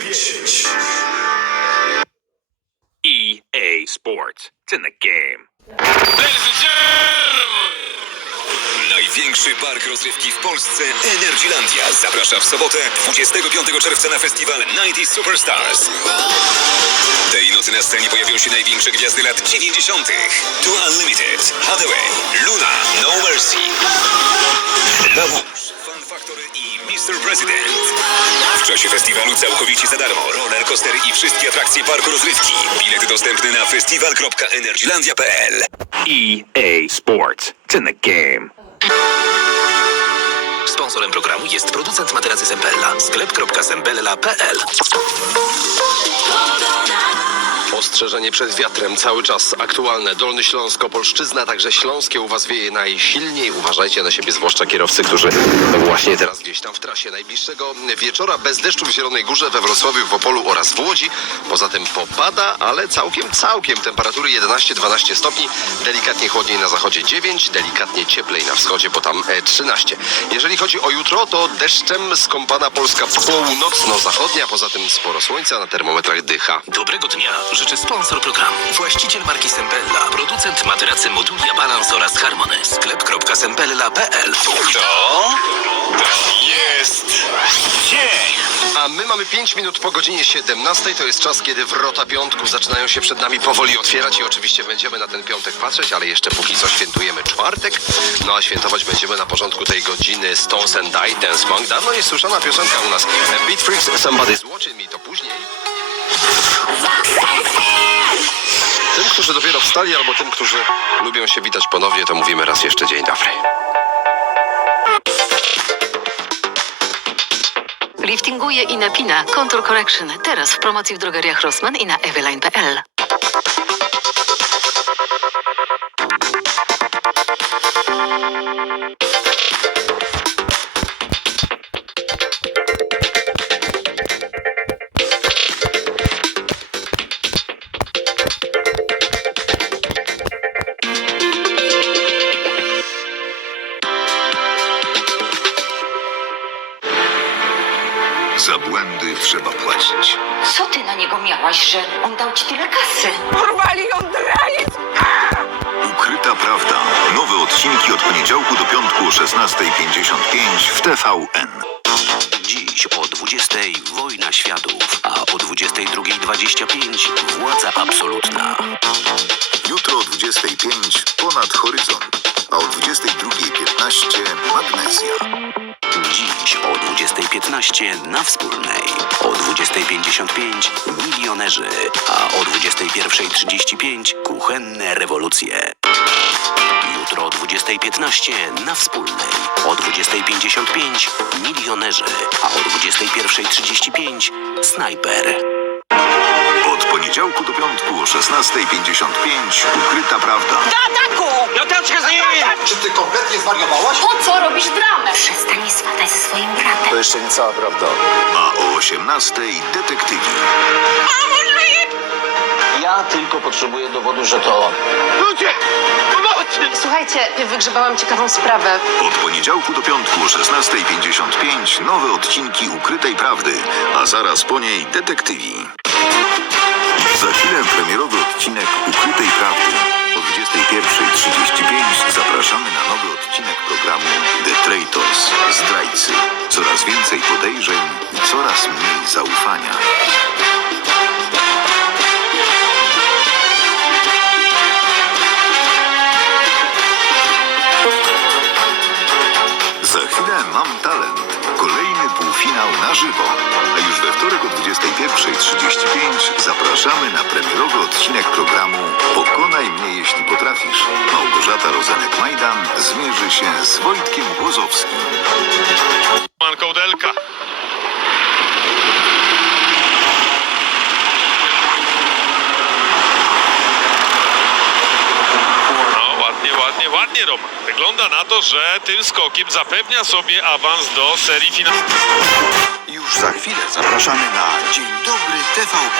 9. EA E Sports. It's in the game. Największy park rozrywki w Polsce, Energylandia, zaprasza w sobotę 25 czerwca na festiwal 90 Superstars. Tej nocy na scenie pojawią się największe gwiazdy lat 90. To Unlimited, Hathaway, Luna, No Mercy, Labusz, Fun Factory i Mr. President. W czasie festiwalu całkowicie za darmo roller coaster i wszystkie atrakcje parku rozrywki. Bilety dostępne na festiwal.energylandia.pl EA Sports. It's in the game. Sponsorem programu jest producent materacy Zembella. Sklep.zembella.pl Ostrzeżenie przed wiatrem cały czas aktualne. Dolny Śląsk, Opolszczyzna, także Śląskie u was wieje najsilniej. Uważajcie na siebie, zwłaszcza kierowcy, którzy właśnie teraz gdzieś tam w trasie. Najbliższego wieczora bez deszczu w Zielonej Górze, we Wrocławiu, w Opolu oraz w Łodzi. Poza tym popada, ale całkiem, całkiem. Temperatury 11-12 stopni. Delikatnie chłodniej na zachodzie 9, delikatnie cieplej na wschodzie, bo tam e, 13. Jeżeli chodzi o jutro, to deszczem skąpana Polska północno-zachodnia. Poza tym sporo słońca, na termometrach dycha. Dobrego dnia życzy sponsor programu. Właściciel marki Sembella. Producent materacy Modulia Balance oraz Harmony. Sklep.sembella.pl To jest dzień. A my mamy 5 minut po godzinie 17. To jest czas, kiedy wrota piątku zaczynają się przed nami powoli otwierać i oczywiście będziemy na ten piątek patrzeć, ale jeszcze póki co świętujemy czwartek. No a świętować będziemy na porządku tej godziny Stones and Die, Dance Monk. Dawno jest słyszana piosenka u nas. Beat Freaks, Somebody's Watching Me, to którzy dopiero wstali, albo tym, którzy lubią się witać ponownie, to mówimy raz jeszcze dzień dobry. Liftinguje i napina Contour Correction. Teraz w promocji w drogeriach Rossmann i na eveline.pl. Co ty na niego miałaś, że on dał ci tyle kasy? Ukryta prawda. Nowe odcinki od poniedziałku do piątku o 16.55 w TVN. Dziś o 20 wojna światów, a o 22.25 władza absolutna. Jutro o 25 ponad horyzont, a o 22.15 magnezja. Dziś o 20.15 na wspólnej. O 20.55 milionerzy, a o 21.35 kuchenne rewolucje. Jutro o 20.15 na wspólnej. O 20.55 milionerzy, a o 21.35 snajper. Od poniedziałku do piątku o 16.55 ukryta prawda. Czy ty kompletnie zwariowałaś? Po co jeszcze nie cała prawda. A o 18.00 detektywi. Ja tylko potrzebuję dowodu, że to on. Słuchajcie, wygrzebałam ciekawą sprawę. Od poniedziałku do piątku o 16.55 nowe odcinki ukrytej prawdy, a zaraz po niej detektywi. Więcej podejrzeń i coraz mniej zaufania. Za chwilę mam talent. Kolejny półfinał na żywo. A już we wtorek o 21.35 zapraszamy na premierowy odcinek programu Pokonaj mnie jeśli potrafisz. Małgorzata Rozenek-Majdan zmierzy się z Wojtkiem Łozowskim. Man kołdelka. No, ładnie, ładnie, ładnie Roman. Wygląda na to, że tym skokiem zapewnia sobie awans do serii finału. Już za chwilę zapraszamy na Dzień Dobry TVN.